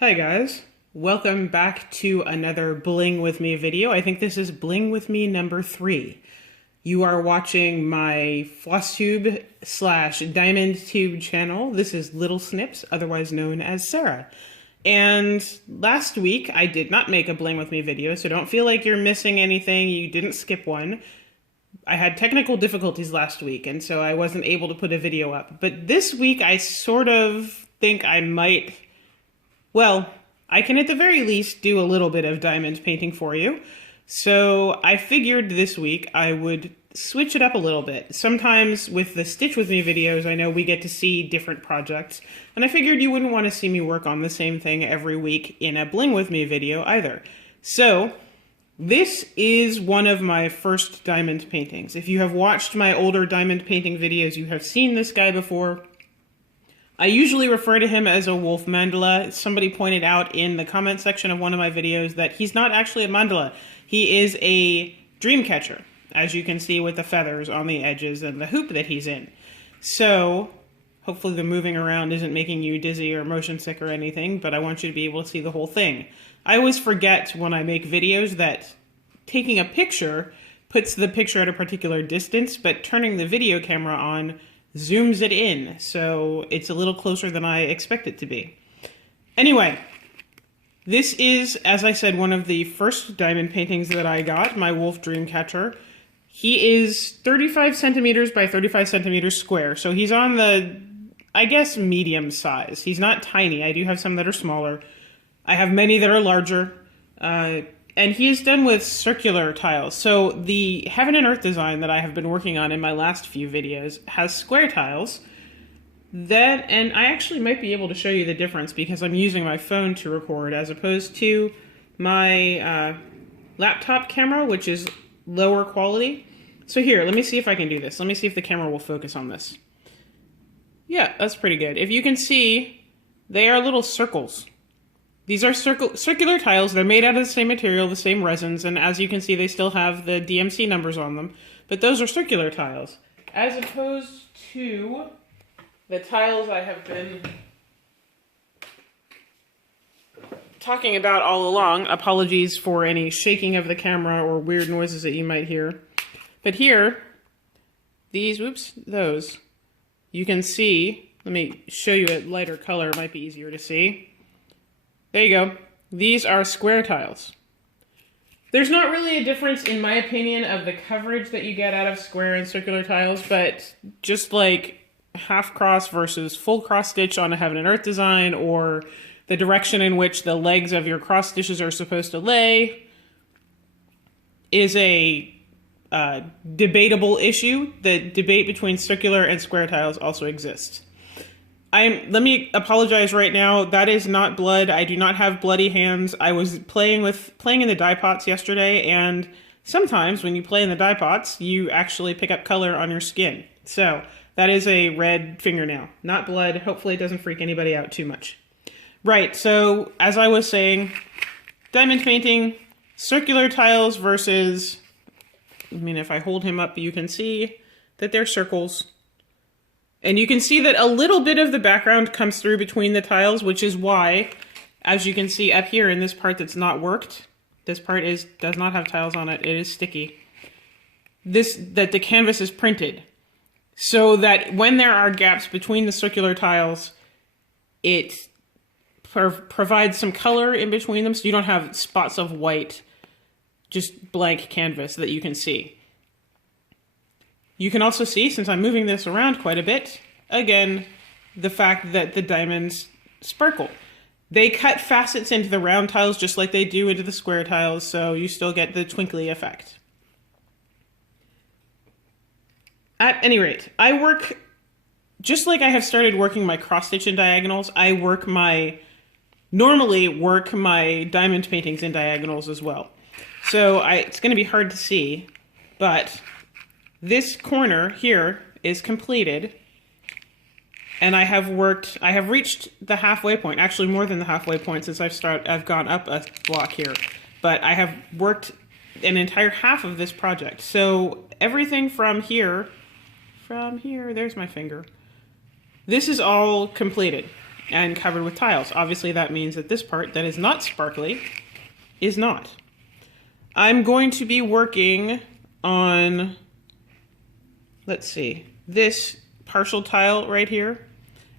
Hi guys, welcome back to another Bling with Me video. I think this is Bling with Me number 3. You are watching my floss tube slash diamond tube channel. This is Little Snips, otherwise known as Sarah. And last week I did not make a Bling with Me video, so don't feel like you're missing anything. You didn't skip one. I had technical difficulties last week, and so I wasn't able to put a video up. But this week I sort of think I might... Well, I can at the very least do a little bit of diamond painting for you. So I figured this week I would switch it up a little bit. Sometimes with the Stitch With Me videos, I know we get to see different projects, and I figured you wouldn't want to see me work on the same thing every week in a Bling With Me video either. So this is one of my first diamond paintings. If you have watched my older diamond painting videos, you have seen this guy before. I usually refer to him as a wolf mandala. Somebody pointed out in the comment section of one of my videos that he's not actually a mandala. He is a Dreamcatcher, as you can see with the feathers on the edges and the hoop that he's in. So, hopefully the moving around isn't making you dizzy or motion sick or anything, but I want you to be able to see the whole thing. I always forget when I make videos that taking a picture puts the picture at a particular distance, but turning the video camera on zooms it in, so it's a little closer than I expect it to be. Anyway, this is, as I said, one of the first diamond paintings that I got, my wolf Dreamcatcher. He is 35 centimeters by 35 centimeters square, so he's on the, I guess, medium size. He's not tiny. I do have some that are smaller. I have many that are larger. And he is done with circular tiles. So the Heaven and Earth design that I have been working on in my last few videos has square tiles. And I actually might be able to show you the difference because I'm using my phone to record as opposed to my laptop camera, which is lower quality. So here, let me see if I can do this. Let me see if the camera will focus on this. Yeah, that's pretty good. If you can see, they are little circles. These are circular tiles. They're made out of the same material, the same resins, and as you can see, they still have the DMC numbers on them. But those are circular tiles, as opposed to the tiles I have been talking about all along. Apologies for any shaking of the camera or weird noises that you might hear. But here, those, you can see, let me show you a lighter color, it might be easier to see. There you go. These are square tiles. There's not really a difference, in my opinion, of the coverage that you get out of square and circular tiles, but just like half cross versus full cross stitch on a Heaven and Earth design, or the direction in which the legs of your cross stitches are supposed to lay, is a debatable issue. The debate between circular and square tiles also exists. Let me apologize right now. That is not blood. I do not have bloody hands. I was playing in the dye pots yesterday, and sometimes when you play in the dye pots, you actually pick up color on your skin. So that is a red fingernail, not blood. Hopefully it doesn't freak anybody out too much. Right, so as I was saying, diamond painting, circular tiles versus, if I hold him up, you can see that they're circles. And you can see that a little bit of the background comes through between the tiles, which is why, as you can see up here in this part that's not worked, this part does not have tiles on it, it is sticky. That the canvas is printed, so that when there are gaps between the circular tiles, it provides some color in between them, so you don't have spots of white, just blank canvas that you can see. You can also see, since I'm moving this around quite a bit, again, the fact that the diamonds sparkle. They cut facets into the round tiles just like they do into the square tiles, so you still get the twinkly effect. At any rate, I work, just like I have started working my cross-stitch in diagonals, I normally work my diamond paintings in diagonals as well. So it's going to be hard to see, but this corner here is completed, and I have reached the halfway point, actually more than the halfway point since I've gone up a block here, but I have worked an entire half of this project. So everything from here, there's my finger. This is all completed. and covered with tiles. Obviously that means that this part that is not sparkly is not. I'm going to be working on, let's see, this partial tile right here,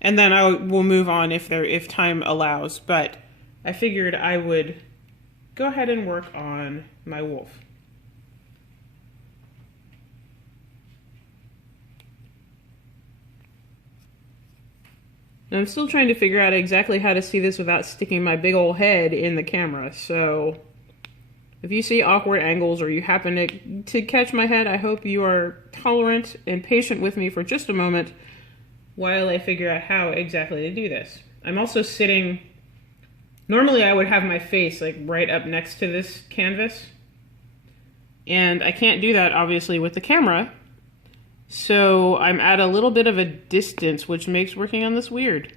and then I will move on if time allows, but I figured I would go ahead and work on my wolf. And I'm still trying to figure out exactly how to see this without sticking my big old head in the camera, so if you see awkward angles or you happen to catch my head, I hope you are tolerant and patient with me for just a moment while I figure out how exactly to do this. I'm also sitting, normally I would have my face like right up next to this canvas, and I can't do that obviously with the camera, so I'm at a little bit of a distance, which makes working on this weird,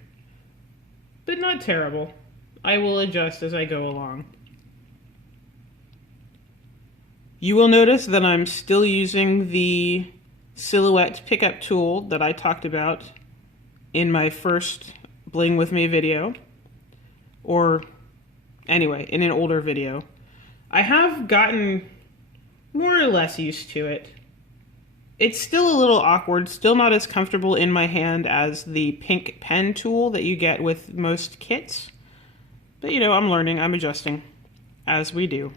but not terrible. I will adjust as I go along. You will notice that I'm still using the silhouette pickup tool that I talked about in my first Bling With Me video, or anyway, in an older video. I have gotten more or less used to it. It's still a little awkward, still not as comfortable in my hand as the pink pen tool that you get with most kits. But you know, I'm learning, I'm adjusting, as we do.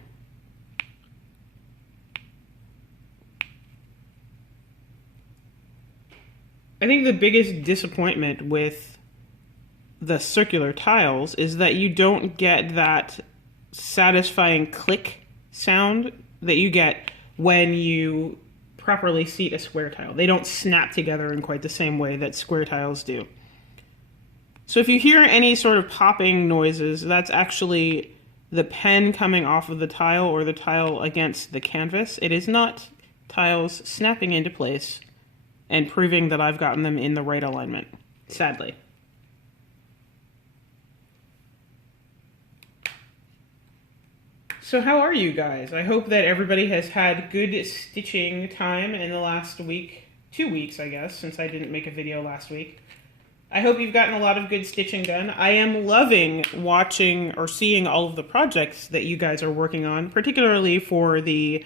I think the biggest disappointment with the circular tiles is that you don't get that satisfying click sound that you get when you properly seat a square tile. They don't snap together in quite the same way that square tiles do. So if you hear any sort of popping noises, that's actually the pen coming off of the tile or the tile against the canvas. It is not tiles snapping into place and proving that I've gotten them in the right alignment, sadly. So how are you guys? I hope that everybody has had good stitching time in the last week, 2 weeks I guess, since I didn't make a video last week. I hope you've gotten a lot of good stitching done. I am loving watching or seeing all of the projects that you guys are working on, particularly for the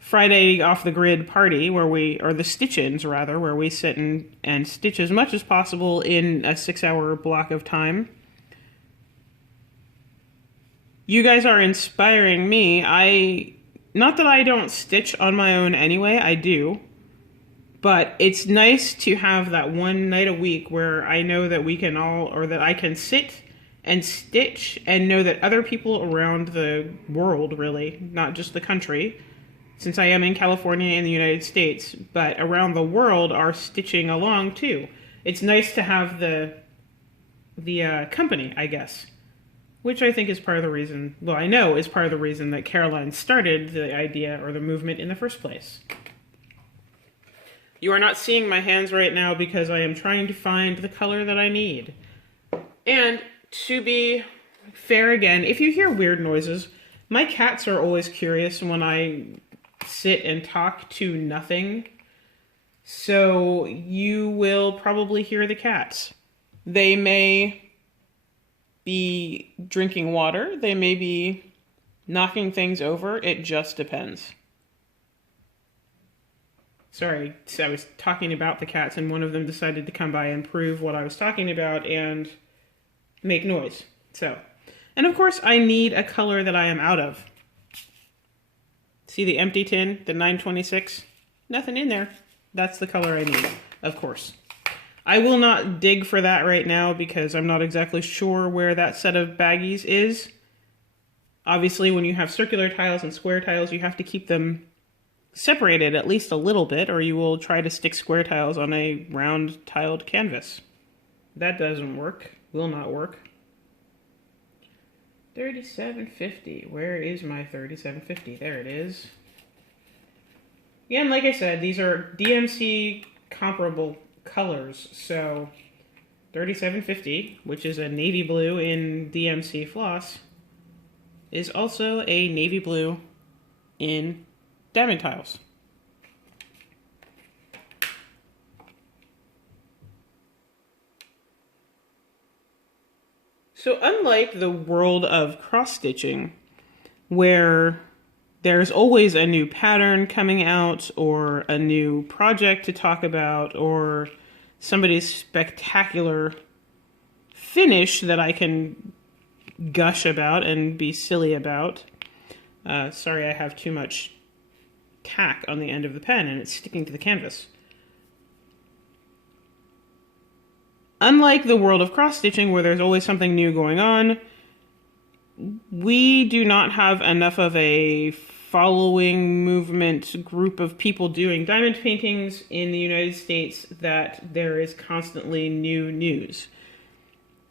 Friday off the grid party where or the stitch-ins rather, where we sit and stitch as much as possible in a 6-hour block of time. You guys are inspiring me. Not that I don't stitch on my own anyway, I do. But it's nice to have that one night a week where I know that we can all, or that I can sit and stitch and know that other people around the world, really, not just the country, since I am in California in the United States, but around the world are stitching along too. It's nice to have the company, I guess, which I think is part of the reason, well, I know is part of the reason that Caroline started the idea or the movement in the first place. You are not seeing my hands right now because I am trying to find the color that I need. And to be fair again, if you hear weird noises, my cats are always curious when I sit and talk to nothing, so you will probably hear the cats. They may be drinking water, they may be knocking things over, it just depends. Sorry, so I was talking about the cats and one of them decided to come by and prove what I was talking about and make noise. So, and of course I need a color that I am out of. See the empty tin, the 926? Nothing in there. That's the color I need, of course. I will not dig for that right now because I'm not exactly sure where that set of baggies is. Obviously, when you have circular tiles and square tiles, you have to keep them separated at least a little bit, or you will try to stick square tiles on a round tiled canvas. That doesn't work. Will not work. 3750. Where is my 3750? There it is. Again, like I said, these are DMC comparable colors. So 3750, which is a navy blue in DMC floss, is also a navy blue in diamond tiles. So unlike the world of cross-stitching, where there's always a new pattern coming out or a new project to talk about or somebody's spectacular finish that I can gush about and be silly about. Sorry, I have too much tack on the end of the pen and it's sticking to the canvas. Unlike the world of cross-stitching where there's always something new going on, we do not have enough of a following movement group of people doing diamond paintings in the United States that there is constantly new news.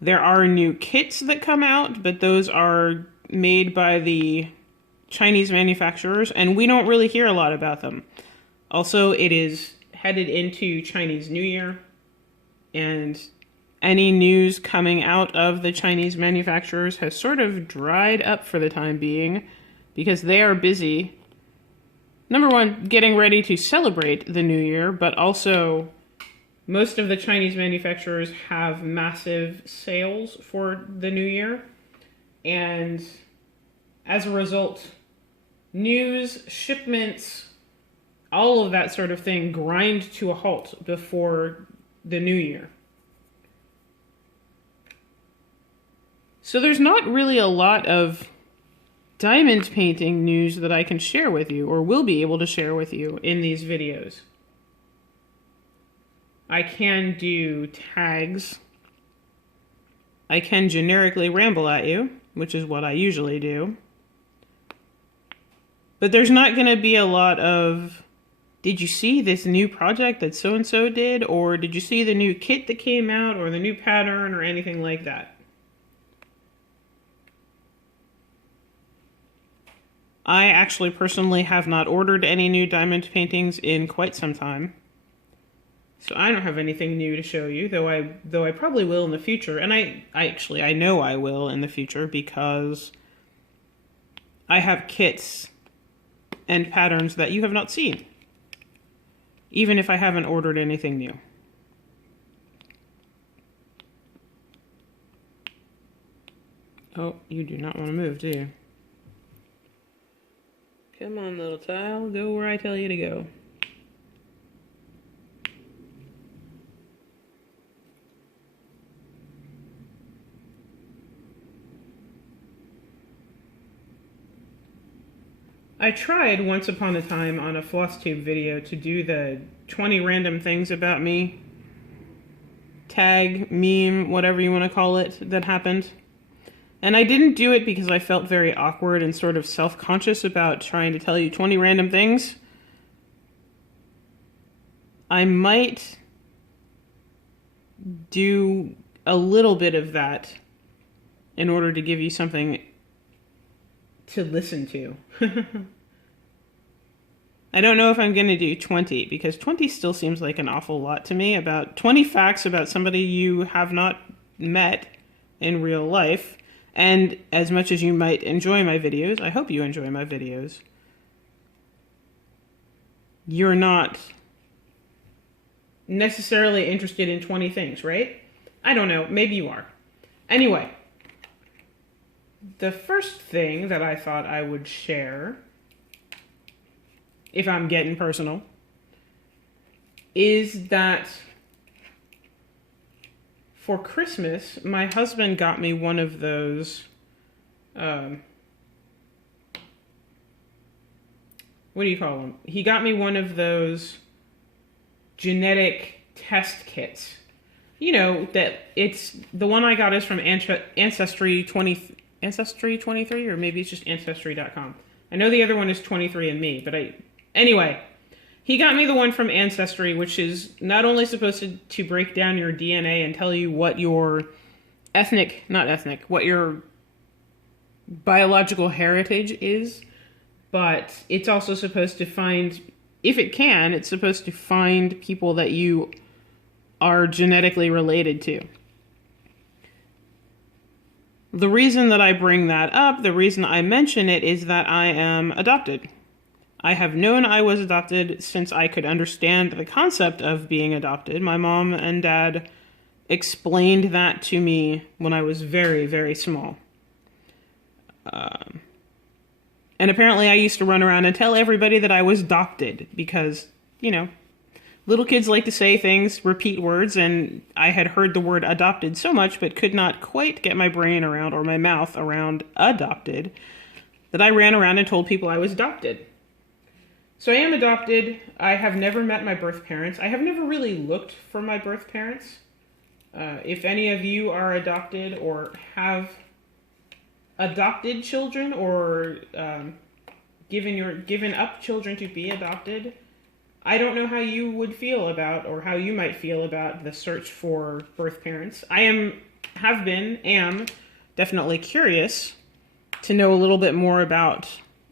There are new kits that come out, but those are made by the Chinese manufacturers, and we don't really hear a lot about them. Also, it is headed into Chinese New Year, and any news coming out of the Chinese manufacturers has sort of dried up for the time being because they are busy, number one, getting ready to celebrate the New Year, but also most of the Chinese manufacturers have massive sales for the New Year, and as a result, news, shipments, all of that sort of thing grind to a halt before the New Year. So there's not really a lot of diamond painting news that I can share with you, or will be able to share with you in these videos. I can do tags. I can generically ramble at you, which is what I usually do. But there's not going to be a lot of, did you see this new project that so-and-so did? Or did you see the new kit that came out? Or the new pattern? Or anything like that. I actually personally have not ordered any new diamond paintings in quite some time. So I don't have anything new to show you, though I probably will in the future. And I know I will in the future because I have kits and patterns that you have not seen, even if I haven't ordered anything new. Oh, you do not want to move, do you? Come on, little tile, go where I tell you to go. I tried once upon a time on a FlossTube video to do the 20 random things about me tag, meme, whatever you want to call it, that happened. And I didn't do it because I felt very awkward and sort of self-conscious about trying to tell you 20 random things. I might do a little bit of that in order to give you something to listen to. I don't know if I'm going to do 20, because 20 still seems like an awful lot to me. About 20 facts about somebody you have not met in real life. And as much as you might enjoy my videos, I hope you enjoy my videos, you're not necessarily interested in 20 things, right? I don't know, maybe you are. Anyway, the first thing that I thought I would share, if I'm getting personal, is that for Christmas, my husband got me one of those, what do you call them? He got me one of those genetic test kits. You know, that it's, the one I got is from Ancestry 23, or maybe it's just Ancestry.com. I know the other one is 23andMe, but anyway, he got me the one from Ancestry, which is not only supposed to break down your DNA and tell you what your what your biological heritage is, but it's also supposed to find, if it can, it's supposed to find people that you are genetically related to. The reason that I bring that up, the reason I mention it, is that I am adopted. I have known I was adopted since I could understand the concept of being adopted. My mom and dad explained that to me when I was very, very small. And apparently I used to run around and tell everybody that I was adopted because, you know, little kids like to say things, repeat words, and I had heard the word adopted so much but could not quite get my brain around or my mouth around adopted that I ran around and told people I was adopted. So I am adopted. I have never met my birth parents. I have never really looked for my birth parents. If any of you are adopted or have adopted children or given up children to be adopted, I don't know how you would feel about, or how you might feel about, the search for birth parents. I am definitely curious to know a little bit more about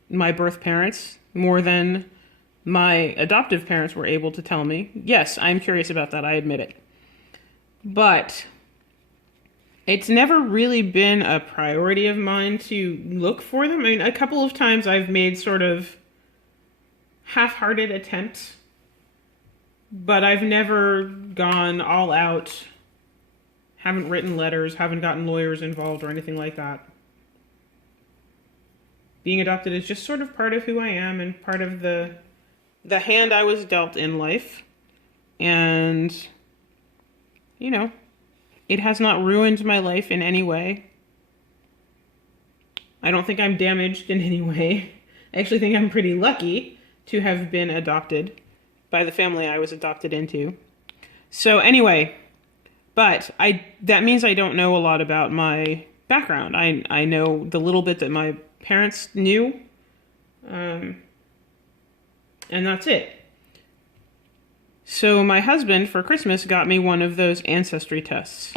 my birth parents, more than my adoptive parents were able to tell me. Yes, I'm curious about that, I admit it. But it's never really been a priority of mine to look for them. I mean, a couple of times I've made sort of half-hearted attempts, but I've never gone all out, haven't written letters, haven't gotten lawyers involved or anything like that. Being adopted is just sort of part of who I am and part of the hand I was dealt in life. And, you know, it has not ruined my life in any way. I don't think I'm damaged in any way. I actually think I'm pretty lucky to have been adopted by the family I was adopted into. So anyway, but that means I don't know a lot about my background. I know the little bit that my parents knew, and that's it. So my husband, for Christmas, got me one of those ancestry tests,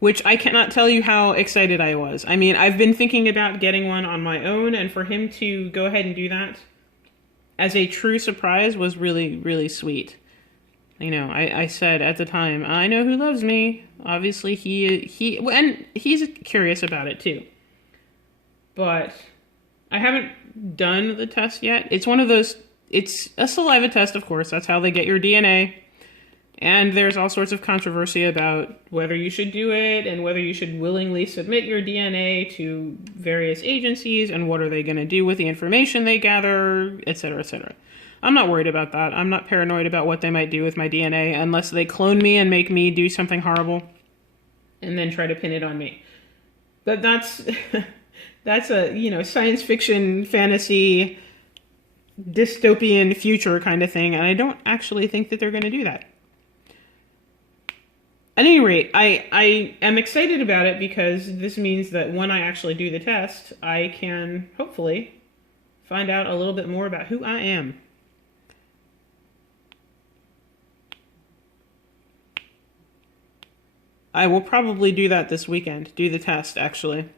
which I cannot tell you how excited I was. I mean, I've been thinking about getting one on my own, and for him to go ahead and do that as a true surprise was really, really sweet. You know, I said at the time, I know who loves me. Obviously, and he's curious about it too. But I haven't done the test yet. It's one of those, it's a saliva test, of course. That's how they get your DNA. And there's all sorts of controversy about whether you should do it and whether you should willingly submit your DNA to various agencies and what are they going to do with the information they gather, etc., etc. I'm not worried about that. I'm not paranoid about what they might do with my DNA unless they clone me and make me do something horrible and then try to pin it on me. But that's that's a, you know, science fiction, fantasy, dystopian future kind of thing, and I don't actually think that they're going to do that. At any rate, I am excited about it because this means that when I actually do the test, I can hopefully find out a little bit more about who I am. I will probably do that this weekend, do the test actually.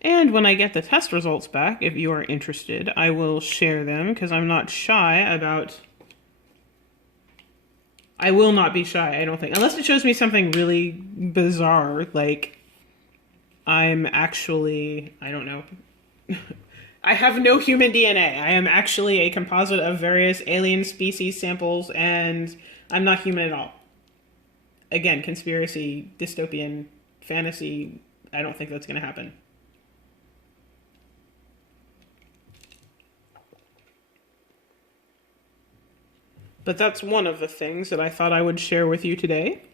And when I get the test results back, if you are interested, I will share them because I'm not shy about... I will not be shy, I don't think. Unless it shows me something really bizarre, like I'm actually, I don't know. I have no human DNA. I am actually a composite of various alien species samples, and I'm not human at all. Again, conspiracy, dystopian, fantasy, I don't think that's going to happen. But that's one of the things that I thought I would share with you today.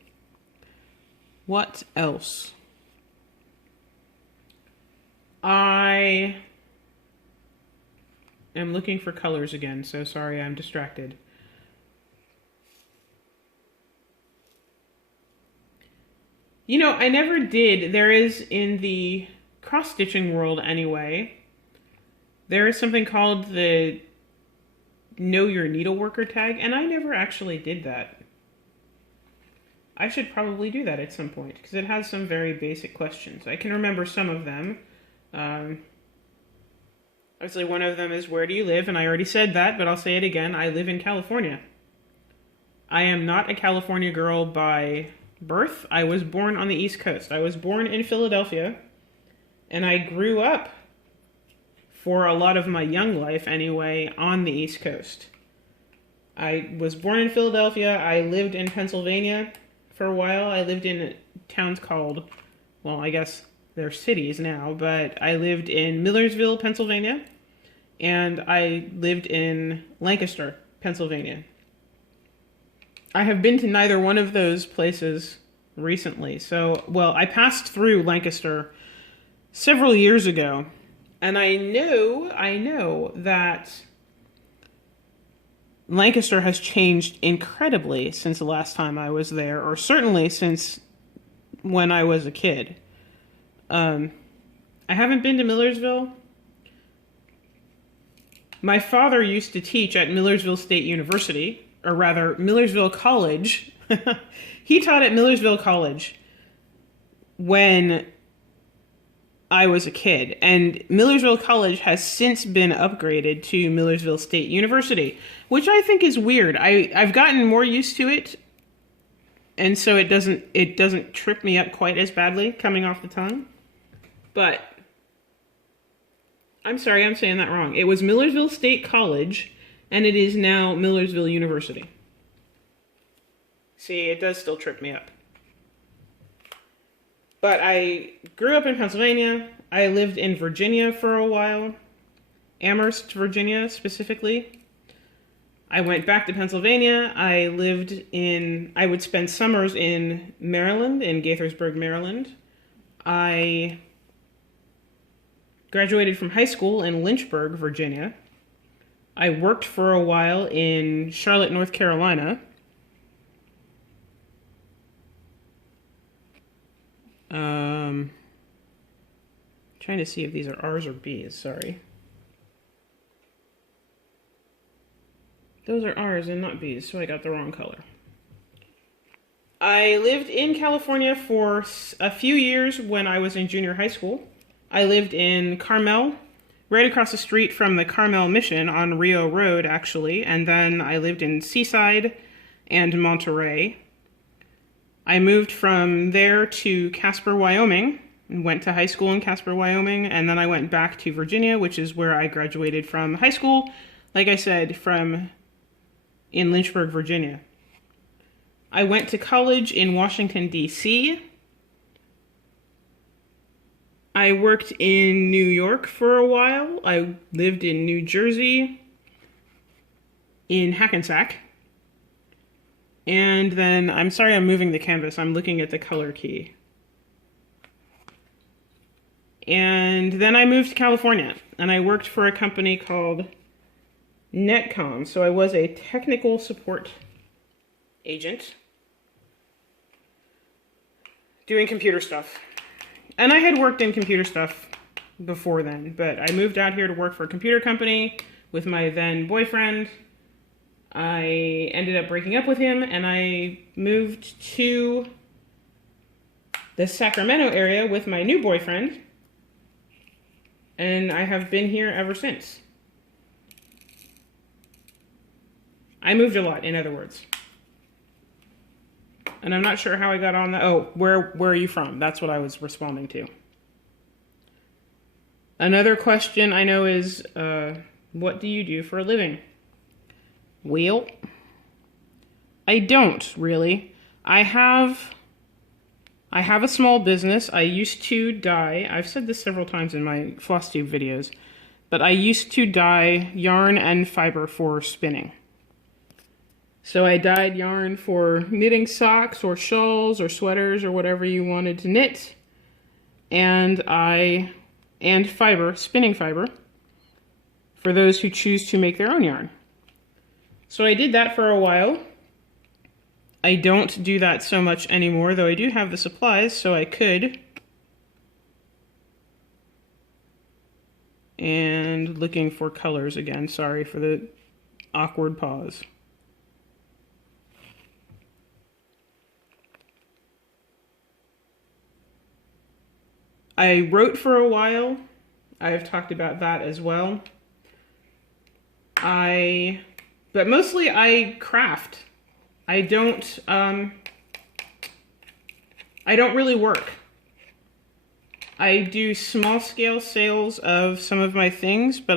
What else? I am looking for colors again, so sorry I'm distracted. You know, I never did. There is, in the cross-stitching world anyway, there is something called the Know Your Needleworker tag, and I never actually did that. I should probably do that at some point, because it has some very basic questions. I can remember some of them. Obviously, one of them is, where do you live? And I already said that, but I'll say it again. I live in California. I am not a California girl by birth. I was born on the East Coast. I was born in Philadelphia, and I grew up, for a lot of my young life anyway, on the East Coast. I was born in Philadelphia. I lived in Pennsylvania for a while. I lived in towns called, well, I guess they're cities now, but I lived in Millersville, Pennsylvania, and I lived in Lancaster, Pennsylvania. I have been to neither one of those places recently. So, well, I passed through Lancaster several years ago, and I know that Lancaster has changed incredibly since the last time I was there, or certainly since when I was a kid. I haven't been to Millersville. My father used to teach at Millersville State University, or rather, Millersville College. He taught at Millersville College when I was a kid, and Millersville College has since been upgraded to Millersville State University, which I think is weird. I've gotten more used to it, and so it doesn't trip me up quite as badly coming off the tongue. But I'm sorry, I'm saying that wrong. It was Millersville State College, and it is now Millersville University. See, it does still trip me up. But I grew up in Pennsylvania. I lived in Virginia for a while. Amherst, Virginia, specifically. I went back to Pennsylvania. I would spend summers in Maryland, in Gaithersburg, Maryland. I graduated from high school in Lynchburg, Virginia. I worked for a while in Charlotte, North Carolina. Trying to see if these are R's or B's, sorry. Those are R's and not B's, so I got the wrong color. I lived in California for a few years when I was in junior high school. I lived in Carmel, right across the street from the Carmel Mission on Rio Road, actually, and then I lived in Seaside and Monterey. I moved from there to Casper, Wyoming, and went to high school in Casper, Wyoming, and then I went back to Virginia, which is where I graduated from high school, like I said, in Lynchburg, Virginia. I went to college in Washington, D.C. I worked in New York for a while. I lived in New Jersey, in Hackensack. And then, I'm sorry I'm moving the canvas, I'm looking at the color key. And then I moved to California, and I worked for a company called Netcom. So I was a technical support agent doing computer stuff. And I had worked in computer stuff before then, but I moved out here to work for a computer company with my then boyfriend. I ended up breaking up with him, and I moved to the Sacramento area with my new boyfriend, and I have been here ever since. I moved a lot, in other words. And I'm not sure how I got on that. Oh, where are you from? That's what I was responding to. Another question I know is, what do you do for a living? Well, I don't really. I have a small business. I used to dye. I've said this several times in my floss tube videos, but I used to dye yarn and fiber for spinning. So I dyed yarn for knitting socks or shawls or sweaters or whatever you wanted to knit, and fiber, spinning fiber, for those who choose to make their own yarn. So I did that for a while. I don't do that so much anymore, though I do have the supplies, so I could. And looking for colors again, sorry for the awkward pause. I wrote for a while. I've talked about that as well. But mostly I craft. I don't really work. I do small scale sales of some of my things, but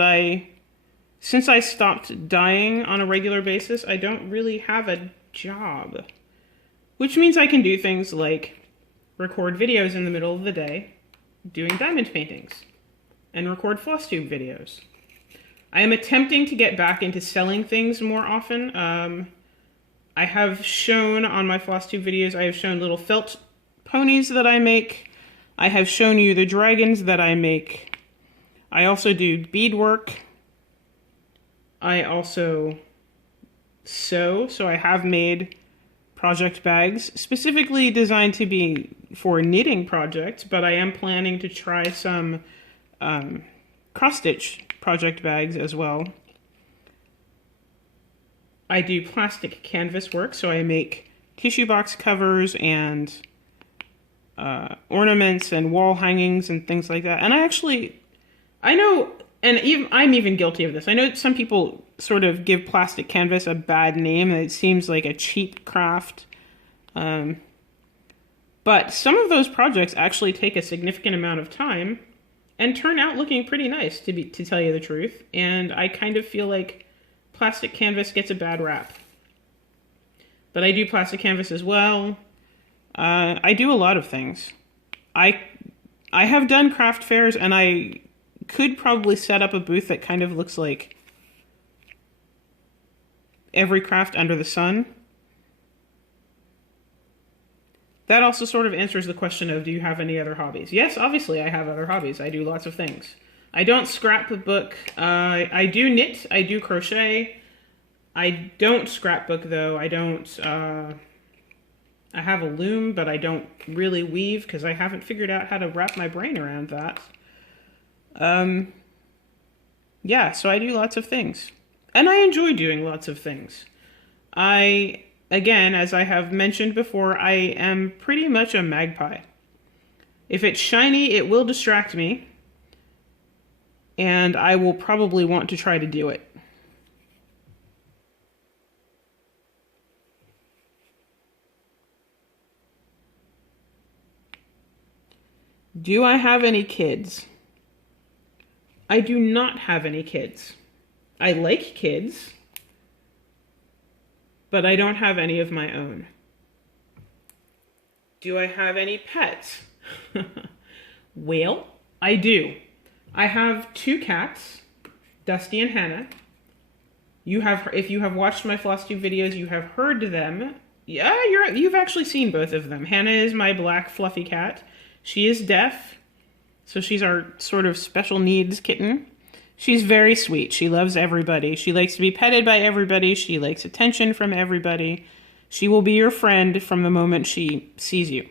since I stopped dyeing on a regular basis, I don't really have a job. which means I can do things like record videos in the middle of the day doing diamond paintings and record floss tube videos. I am attempting to get back into selling things more often. I have shown on my floss tube videos, I have shown little felt ponies that I make. I have shown you the dragons that I make. I also do beadwork. I also sew, so I have made project bags specifically designed to be for knitting projects, but I am planning to try some cross-stitch project bags as well. I do plastic canvas work, so I make tissue box covers and ornaments and wall hangings and things like that. And I know, and I'm even guilty of this. I know some people sort of give plastic canvas a bad name, and it seems like a cheap craft. But some of those projects actually take a significant amount of time and turn out looking pretty nice, to tell you the truth. And I kind of feel like plastic canvas gets a bad rap. But I do plastic canvas as well. I do a lot of things. I have done craft fairs, and I could probably set up a booth that kind of looks like every craft under the sun. That also sort of answers the question of, do you have any other hobbies? Yes, obviously I have other hobbies. I do lots of things. I don't scrapbook. I do knit. I do crochet. I don't scrapbook, though. I don't... I have a loom, but I don't really weave because I haven't figured out how to wrap my brain around that. Yeah, so I do lots of things. And I enjoy doing lots of things. Again, as I have mentioned before, I am pretty much a magpie. If it's shiny, it will distract me. And I will probably want to try to do it. Do I have any kids? I do not have any kids. I like kids, but I don't have any of my own. Do I have any pets? Well, I do. I have 2 cats, Dusty and Hannah. If you have watched my FlossTube videos, you have heard them. Yeah, you've actually seen both of them. Hannah is my black fluffy cat. She is deaf, so she's our sort of special needs kitten. She's very sweet. She loves everybody. She likes to be petted by everybody. She likes attention from everybody. She will be your friend from the moment she sees you.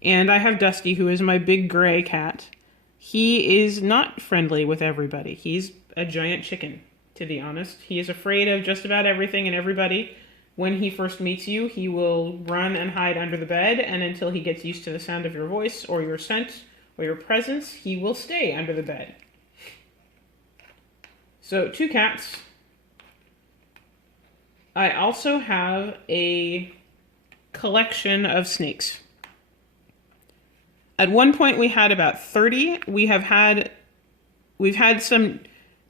And I have Dusty, who is my big gray cat. He is not friendly with everybody. He's a giant chicken, to be honest. He is afraid of just about everything and everybody. When he first meets you, he will run and hide under the bed, and until he gets used to the sound of your voice or your scent or your presence, he will stay under the bed. So, 2 cats. I also have a collection of snakes. At one point we had about 30. We've had some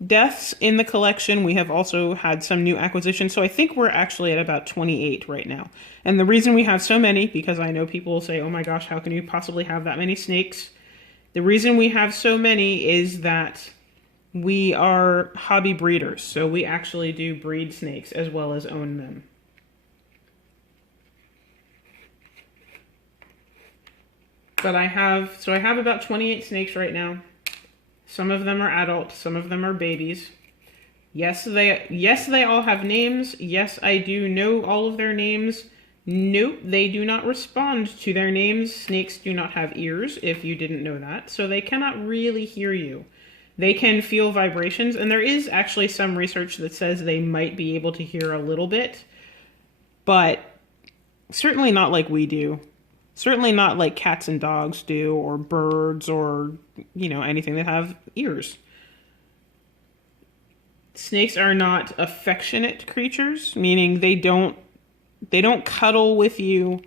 deaths in the collection. We have also had some new acquisitions. So I think we're actually at about 28 right now. And the reason we have so many, because I know people will say, oh my gosh, how can you possibly have that many snakes? The reason we have so many is that we are hobby breeders. So we actually do breed snakes as well as own them. But I have about 28 snakes right now. Some of them are adult, some of them are babies. Yes, they all have names. Yes, I do know all of their names. Nope, they do not respond to their names. Snakes do not have ears, if you didn't know that, so they cannot really hear you. They can feel vibrations, and there is actually some research that says they might be able to hear a little bit, but certainly not like we do. Certainly not like cats and dogs do, or birds, or, anything that have ears. Snakes are not affectionate creatures, meaning they don't cuddle with you.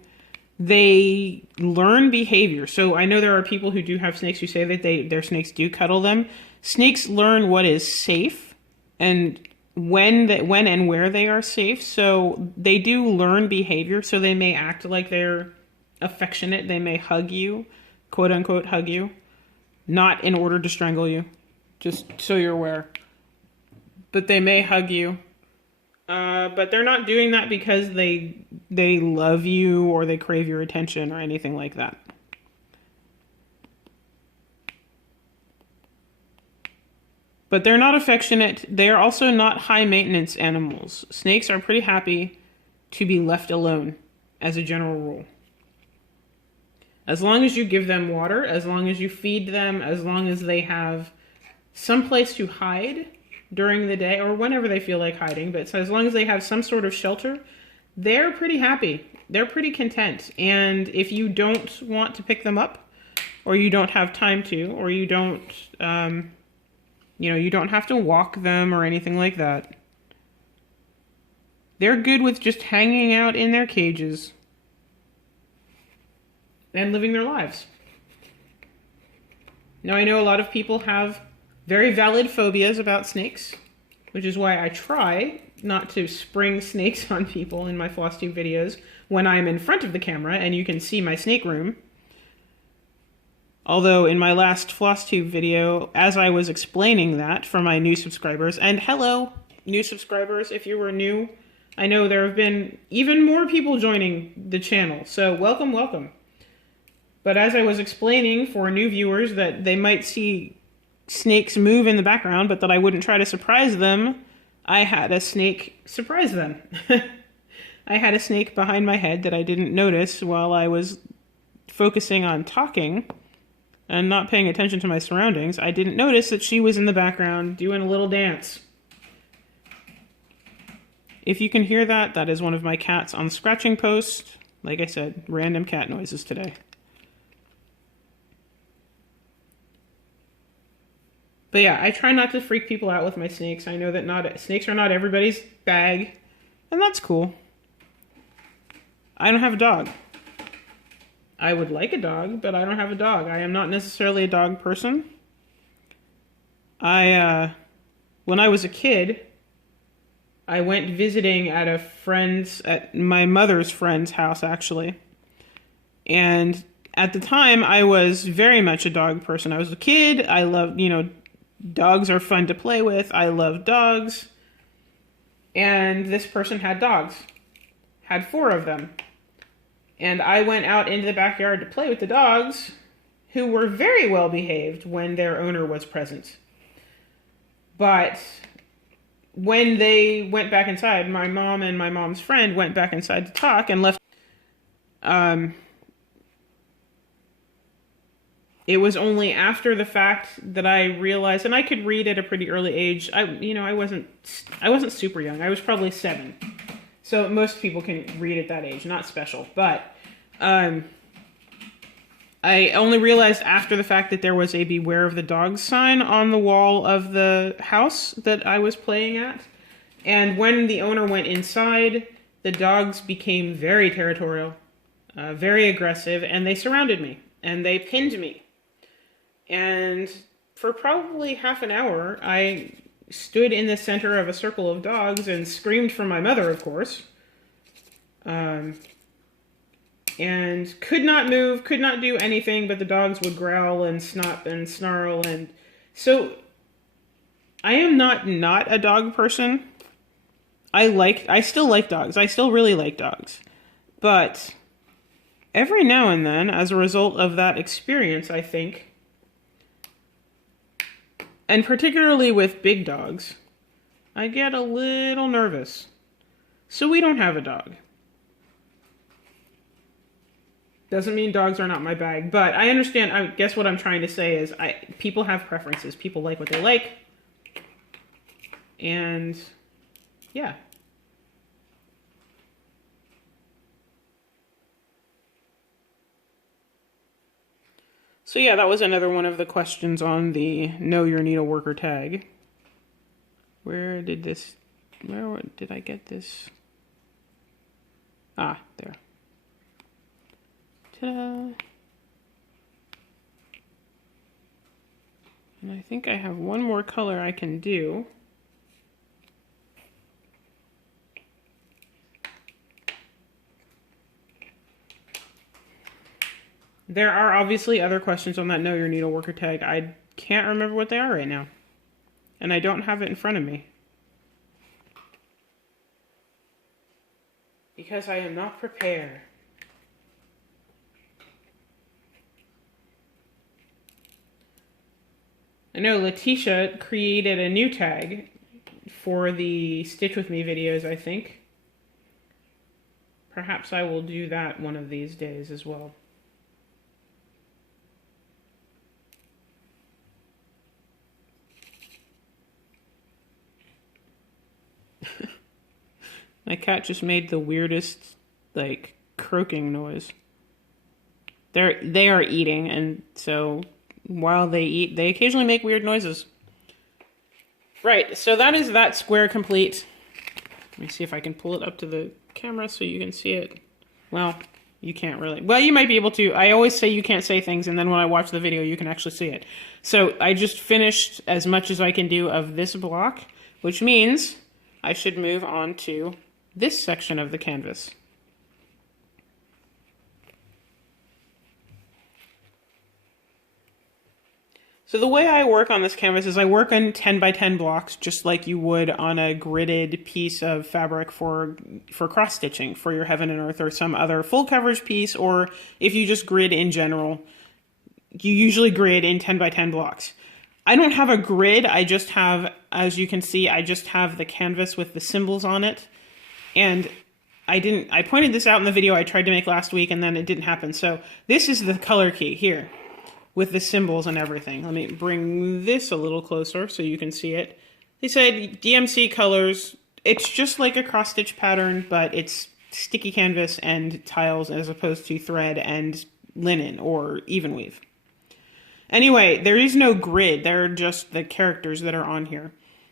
They learn behavior. So I know there are people who do have snakes who say that their snakes do cuddle them. Snakes learn what is safe and when and where they are safe. So they do learn behavior. So they may act like they're affectionate. They may hug you, quote unquote, hug you, not in order to strangle you, just so you're aware. But they may hug you. But they're not doing that because they love you or they crave your attention or anything like that. But they're not affectionate. They are also not high maintenance animals. Snakes are pretty happy to be left alone as a general rule. As long as you give them water, as long as you feed them, as long as they have some place to hide during the day or whenever they feel like hiding, but so as long as they have some sort of shelter, they're pretty happy. They're pretty content. And if you don't want to pick them up, or you don't have time to, or you don't, you don't have to walk them or anything like that, they're good with just hanging out in their cages and living their lives. Now, I know a lot of people have very valid phobias about snakes, which is why I try not to spring snakes on people in my FlossTube videos when I'm in front of the camera and you can see my snake room. Although in my last FlossTube video, as I was explaining that for my new subscribers, and hello, new subscribers, if you were new, I know there have been even more people joining the channel, so welcome, welcome. But as I was explaining for new viewers that they might see snakes move in the background, but that I wouldn't try to surprise them, I had a snake surprise them. I had a snake behind my head that I didn't notice while I was focusing on talking and not paying attention to my surroundings. I didn't notice that she was in the background doing a little dance. If you can hear that, that is one of my cats on scratching post. Like I said, random cat noises today. But yeah, I try not to freak people out with my snakes. I know that snakes are not everybody's bag, and that's cool. I don't have a dog. I would like a dog, but I don't have a dog. I am not necessarily a dog person. When I was a kid, I went visiting at my mother's friend's house, actually. And at the time, I was very much a dog person. I was a kid. I loved, dogs are fun to play with. I love dogs. And this person had dogs. Had 4 of them. And I went out into the backyard to play with the dogs, who were very well behaved when their owner was present. But when they went back inside, my mom and my mom's friend went back inside to talk and left. It was only after the fact that I realized, and I could read at a pretty early age. I wasn't super young. I was probably 7. So most people can read at that age, not special. But I only realized after the fact that there was a "Beware of the Dogs" sign on the wall of the house that I was playing at. And when the owner went inside, the dogs became very territorial, very aggressive, and they surrounded me, and they pinned me. And for probably half an hour, I stood in the center of a circle of dogs and screamed for my mother, of course. And could not move, could not do anything, but the dogs would growl and snot and snarl. And so I am not a dog person. I still like dogs. I still really like dogs. But every now and then, as a result of that experience, I think, and particularly with big dogs, I get a little nervous. So we don't have a dog. Doesn't mean dogs are not my bag, but I understand. I guess what I'm trying to say is people have preferences. People like what they like. And yeah. So yeah, that was another one of the questions on the Know Your Needle Worker tag. Where did I get this? Ah, there. Ta-da. And I think I have one more color I can do. There are obviously other questions on that Know Your Needle Worker tag. I can't remember what they are right now. And I don't have it in front of me. Because I am not prepared. I know Letitia created a new tag for the Stitch With Me videos, I think. Perhaps I will do that one of these days as well. My cat just made the weirdest, like, croaking noise. They are eating, and so while they eat, they occasionally make weird noises. Right, so that is that square complete. Let me see if I can pull it up to the camera so you can see it. Well, you can't really. Well, you might be able to. I always say you can't say things, and then when I watch the video, you can actually see it. So I just finished as much as I can do of this block, which means I should move on to this section of the canvas. So the way I work on this canvas is I work on 10 by 10 blocks, just like you would on a gridded piece of fabric for cross stitching for your Heaven and Earth or some other full coverage piece, or if you just grid in general, you usually grid in 10 by 10 blocks. I don't have a grid, I just have, as you can see, I just have the canvas with the symbols on it. And I pointed this out in the video I tried to make last week and then it didn't happen. So this is the color key here with the symbols and everything. Let me bring this a little closer so you can see it. They said DMC colors. It's just like a cross stitch pattern, but it's sticky canvas and tiles as opposed to thread and linen or even weave. Anyway, there is no grid. They're just the characters that are on here.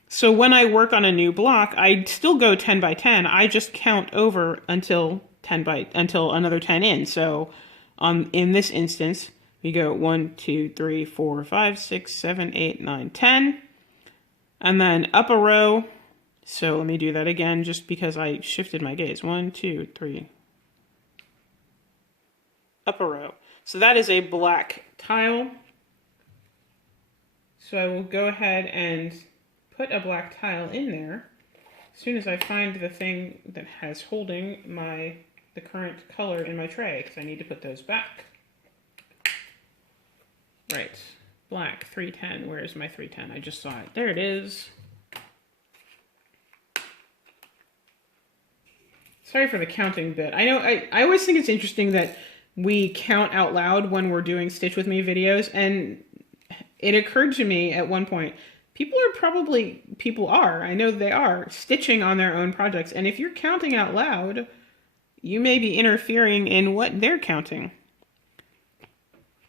So when I work on a new block, I still go 10 by 10. I just count over until another 10 in. So in this instance, we go 1, 2, 3, 4, 5, 6, 7, 8, 9, 10. And then up a row. So let me do that again just because I shifted my gaze. 1, 2, 3. Up a row. So that is a black tile. So I will go ahead and put a black tile in there as soon as I find the thing that has holding the current color in my tray, because I need to put those back. Right, black 310. Where is my 310? I just saw it. There it is. Sorry for the counting bit. I know I always think it's interesting that we count out loud when we're doing Stitch With Me videos, and it occurred to me at one point, people are, I know they are, stitching on their own projects. And if you're counting out loud, you may be interfering in what they're counting.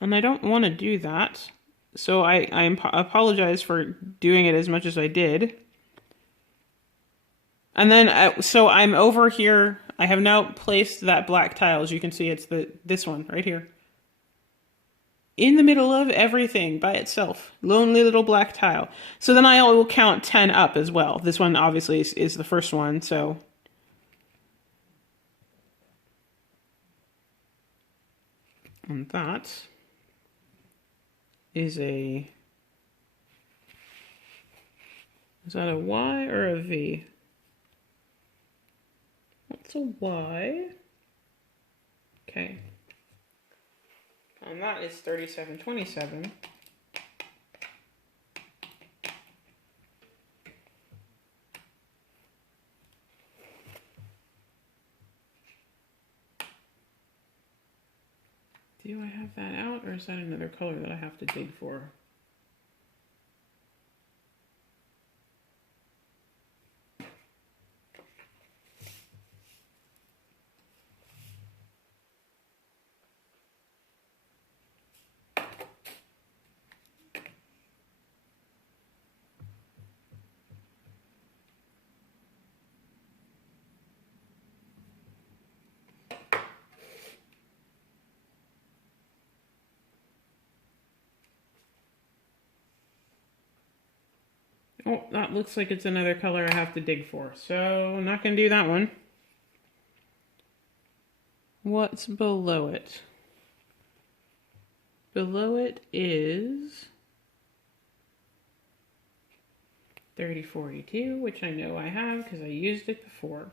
And I don't want to do that. So I apologize for doing it as much as I did. And then, so I'm over here. I have now placed that black tile. As you can see, it's this one right here. In the middle of everything by itself. Lonely little black tile. So then I will count 10 up as well. This one obviously is the first one, so. And that is that a Y or a V? That's a Y. Okay. And that is 3727. Do I have that out, or is that another color that I have to dig for? Oh, that looks like it's another color I have to dig for. So I'm not going to do that one. What's below it? Below it is 3042, which I know I have because I used it before.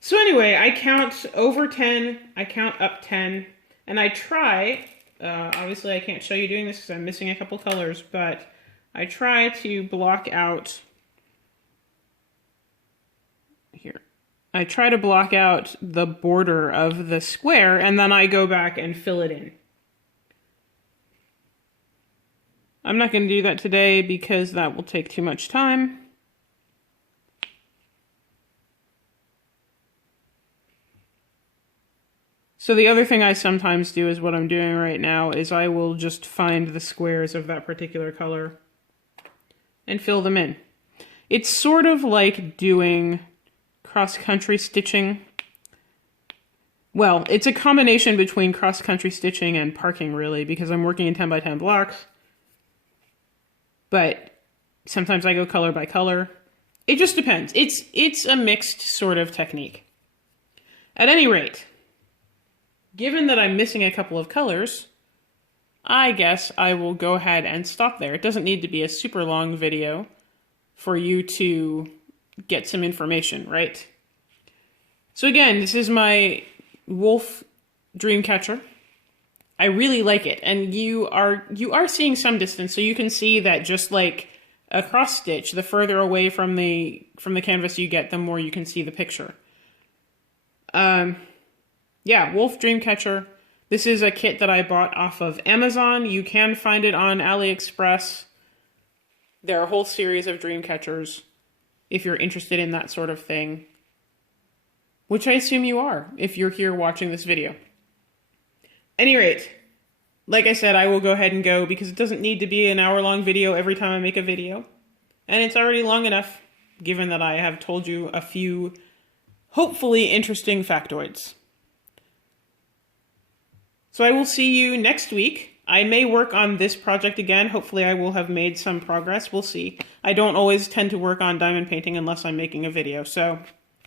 So anyway, I count over 10, I count up 10, and I try, obviously I can't show you doing this because I'm missing a couple colors, but I try to block out, here, I try to block out the border of the square, and then I go back and fill it in. I'm not going to do that today because that will take too much time. So the other thing I sometimes do is what I'm doing right now is I will just find the squares of that particular color and fill them in. It's sort of like doing cross-country stitching. Well, it's a combination between cross-country stitching and parking, really, because I'm working in 10 by 10 blocks. But sometimes I go color by color. It just depends. It's a mixed sort of technique. At any rate, given that I'm missing a couple of colors, I guess I will go ahead and stop there. It doesn't need to be a super long video for you to get some information, right? So again, this is my wolf Dreamcatcher. I really like it, and you are seeing some distance, so you can see that just like a cross stitch, the further away from the canvas you get, the more you can see the picture. Yeah, Wolf Dreamcatcher. This is a kit that I bought off of Amazon. You can find it on AliExpress. There are a whole series of Dreamcatchers if you're interested in that sort of thing, which I assume you are if you're here watching this video. Any rate, like I said, I will go ahead and go because it doesn't need to be an hour-long video every time I make a video. And it's already long enough, given that I have told you a few hopefully interesting factoids. So I will see you next week. I may work on this project again. Hopefully I will have made some progress. We'll see. I don't always tend to work on diamond painting unless I'm making a video. So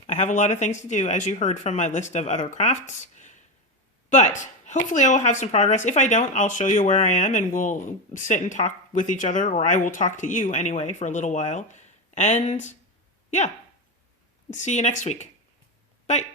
I have a lot of things to do, as you heard from my list of other crafts. But hopefully I will have some progress. If I don't, I'll show you where I am and we'll sit and talk with each other, or I will talk to you anyway for a little while. And yeah, see you next week. Bye.